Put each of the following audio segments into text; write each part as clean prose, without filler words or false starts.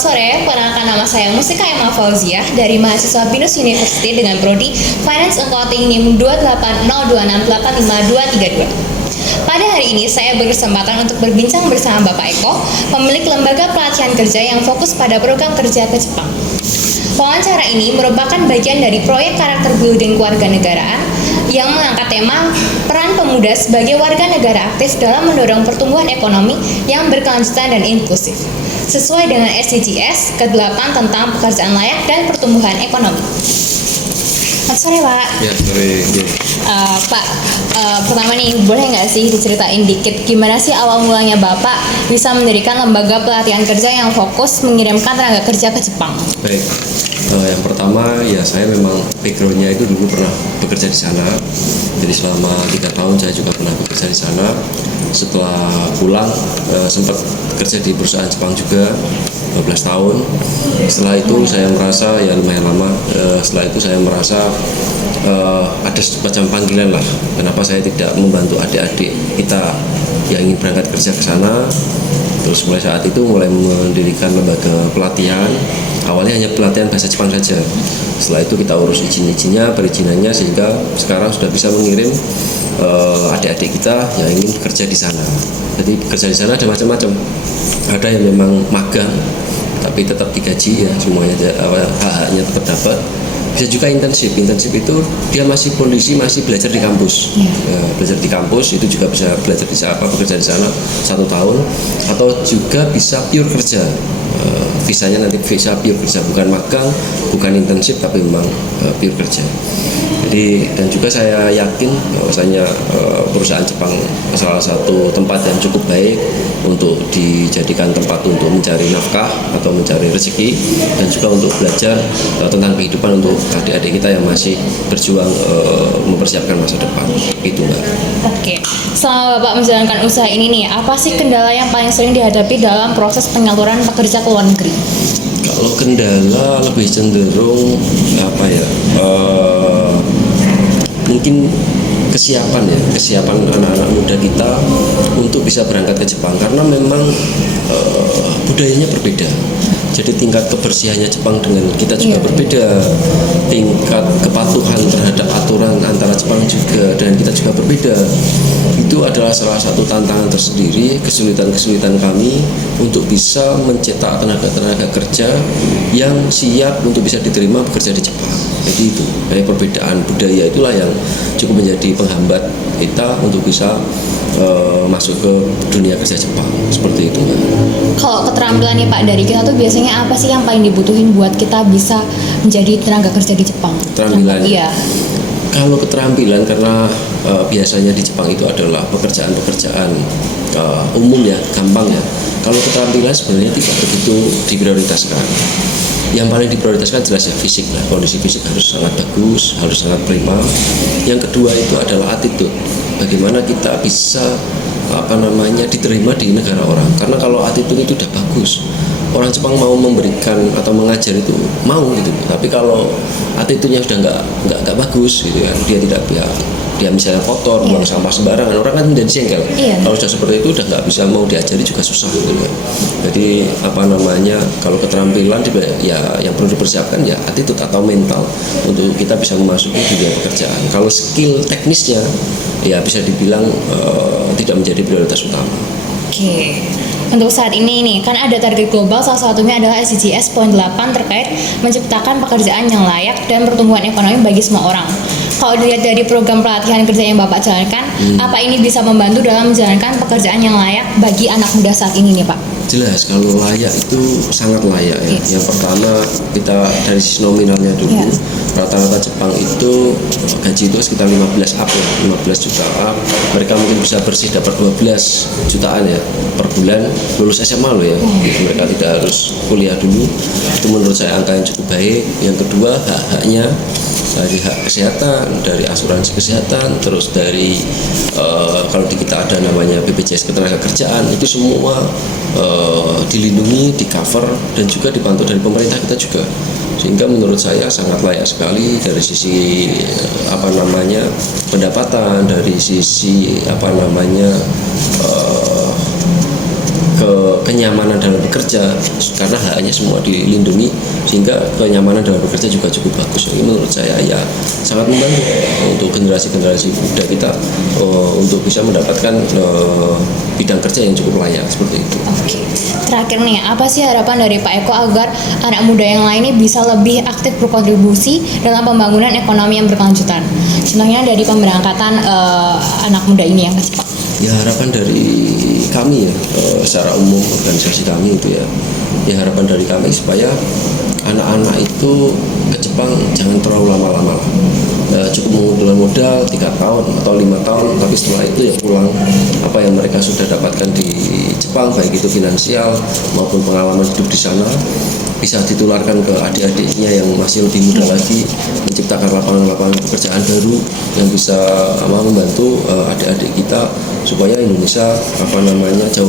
Selamat sore, perkenalkan nama saya Mustika Emma Fauziah dari mahasiswa Binus University dengan prodi Finance Accounting NIM 28026855232. Pada hari ini saya berkesempatan untuk berbincang bersama Bapak Eko, pemilik lembaga pelatihan kerja yang fokus pada program kerja ke Jepang. Wawancara ini merupakan bagian dari proyek karakter building kewarganegaraan yang mengangkat tema peran pemuda sebagai warga negara aktif dalam mendorong pertumbuhan ekonomi yang berkelanjutan dan inklusif, sesuai dengan SDGs ke-8 tentang pekerjaan layak dan pertumbuhan ekonomi. Selamat sore, Pak. Ya, sore. Pak, pertama nih, boleh nggak sih diceritain dikit gimana sih awal mulanya Bapak bisa mendirikan lembaga pelatihan kerja yang fokus mengirimkan tenaga kerja ke Jepang? Baik, yang pertama ya saya memang backgroundnya itu dulu pernah bekerja di sana. Jadi selama 3 tahun saya juga pernah bekerja di sana. Setelah pulang sempat bekerja di perusahaan Jepang juga 12 tahun. Setelah itu saya merasa ya lumayan lama. Setelah itu saya merasa ada semacam panggilan lah. Kenapa saya tidak membantu adik-adik kita yang ingin berangkat kerja ke sana. Terus mulai saat itu mulai mendirikan lembaga pelatihan. Awalnya hanya pelatihan bahasa Jepang saja. Setelah itu kita urus izin-izinnya, perizinannya, sehingga sekarang sudah bisa mengirim adik-adik kita yang ingin bekerja di sana. Jadi bekerja di sana ada macam-macam. Ada yang memang magang, tapi tetap digaji ya, semuanya hak-haknya tetap dapat. Bisa juga internship. Internship itu dia masih kondisi masih belajar di kampus. Belajar di kampus itu juga bisa belajar di sana, bekerja di sana 1 tahun, atau juga bisa pure kerja. Visanya nanti visa pure kerja, bukan magang, bukan internship, tapi memang pure kerja. Jadi dan juga saya yakin bahwasanya perusahaan Jepang salah satu tempat yang cukup baik untuk dijadikan tempat untuk mencari nafkah atau mencari rezeki, dan juga untuk belajar tentang kehidupan untuk adik-adik kita yang masih berjuang mempersiapkan masa depan. Itu Mbak. Oke, selama Bapak menjalankan usaha ini nih, apa sih kendala yang paling sering dihadapi dalam proses penyaluran pekerja ke luar negeri? Kalau kendala lebih cenderung apa ya? Mungkin kesiapan anak-anak muda kita untuk bisa berangkat ke Jepang, karena memang budayanya berbeda. Jadi tingkat kebersihannya Jepang dengan kita juga berbeda, tingkat kepatuhan terhadap aturan antara Jepang juga dan kita juga berbeda. Itu adalah salah satu tantangan tersendiri, kesulitan kami untuk bisa mencetak tenaga kerja yang siap untuk bisa diterima bekerja di Jepang. Jadi itu dari perbedaan budaya itulah yang cukup menjadi penghambat kita untuk bisa masuk ke dunia kerja Jepang, seperti itu. Kalau keterampilan nih Pak dari kita tuh biasanya apa sih yang paling dibutuhin buat kita bisa menjadi tenaga kerja di Jepang? Keterampilan. Iya. Kalau keterampilan, karena biasanya di Jepang itu adalah pekerjaan-pekerjaan umum ya, gampang ya. Kalau keterampilan sebenarnya tidak begitu diprioritaskan. Yang paling diprioritaskan jelas ya fisik lah, kondisi fisik harus sangat bagus, harus sangat prima. Yang kedua itu adalah attitude, bagaimana kita bisa diterima di negara orang. Karena kalau attitude itu udah bagus, orang Jepang mau memberikan atau mengajar itu mau gitu. Tapi kalau attitude-nya sudah nggak bagus gitu kan, dia misalnya kotor, buang sampah sembarangan, orang kan menjadi jengkel. Kalau sudah seperti itu udah nggak bisa mau diajari juga susah gitu kan. Jadi kalau keterampilan ya yang perlu dipersiapkan ya attitude atau mental untuk kita bisa memasuki dunia pekerjaan. Kalau skill teknisnya ya bisa dibilang tidak menjadi prioritas utama. Oke. Untuk saat ini nih, kan ada target global, salah satunya adalah SDGs poin 8 terkait menciptakan pekerjaan yang layak dan pertumbuhan ekonomi bagi semua orang. Kalau dilihat dari program pelatihan kerja yang Bapak jalankan, apa ini bisa membantu dalam menjalankan pekerjaan yang layak bagi anak muda saat ini nih Pak? Jelas, kalau layak itu sangat layak ya. Yang pertama kita dari sisi nominalnya dulu. Rata-rata Jepang itu gaji itu sekitar 15 up ya, 15 juta up. Mereka mungkin bisa bersih dapat 12 jutaan ya per bulan, lulus SMA loh ya. Mereka tidak harus kuliah dulu. Itu menurut saya angka yang cukup baik. Yang kedua, hak-haknya dari hak kesehatan, dari asuransi kesehatan, terus dari kalau di kita ada namanya BPJS Ketenagakerjaan, itu semua dilindungi, di cover, dan juga dibantu dari pemerintah kita juga. Sehingga menurut saya sangat layak sekali dari sisi pendapatan, dari sisi kenyamanan dalam bekerja, karena haknya semua dilindungi, sehingga kenyamanan dalam bekerja juga cukup bagus. Ini menurut saya ya sangat membantu untuk generasi-generasi muda kita untuk bisa mendapatkan bidang kerja yang cukup layak seperti itu. Oke. Terakhir nih, apa sih harapan dari Pak Eko agar anak muda yang lainnya bisa lebih aktif berkontribusi dalam pembangunan ekonomi yang berkelanjutan? Contohnya dari pemberangkatan anak muda ini yang ke Jepang. Ya, harapan dari kami ya, secara umum organisasi kami itu ya harapan dari kami supaya anak-anak itu ke Jepang jangan terlalu lama-lama, cukup mengumpulkan modal 3 tahun atau 5 tahun, tapi setelah itu ya pulang apa yang mereka sudah dapatkan di Jepang, baik itu finansial maupun pengalaman hidup di sana, bisa ditularkan ke adik-adiknya yang masih lebih muda lagi, menciptakan lapangan-lapangan pekerjaan baru yang bisa membantu adik-adik kita supaya Indonesia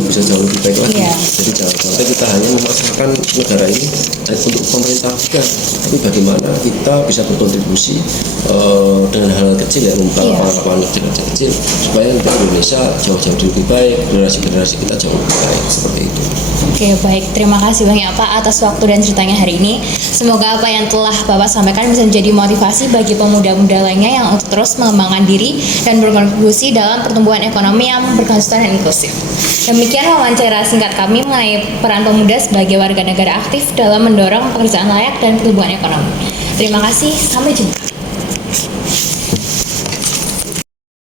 bisa jauh lebih baik lagi. Jadi jangan sampai kita hanya memaksakan negara ini untuk pemerintah juga, tapi bagaimana kita bisa berkontribusi dengan hal kecil ya, membuka lapangan kecil supaya Indonesia jauh-jauh lebih baik, generasi-generasi kita jauh lebih baik, seperti itu. Oke, baik. Terima kasih banyak Pak atas waktu dan ceritanya hari ini. Semoga apa yang telah Bapak sampaikan bisa menjadi motivasi bagi pemuda-muda lainnya yang untuk terus mengembangkan diri dan berkontribusi dalam pertumbuhan ekonomi yang berkelanjutan dan inklusif. Demikian wawancara singkat kami mengenai peran pemuda sebagai warga negara aktif dalam mendorong pekerjaan layak dan pertumbuhan ekonomi. Terima kasih, sampai jumpa.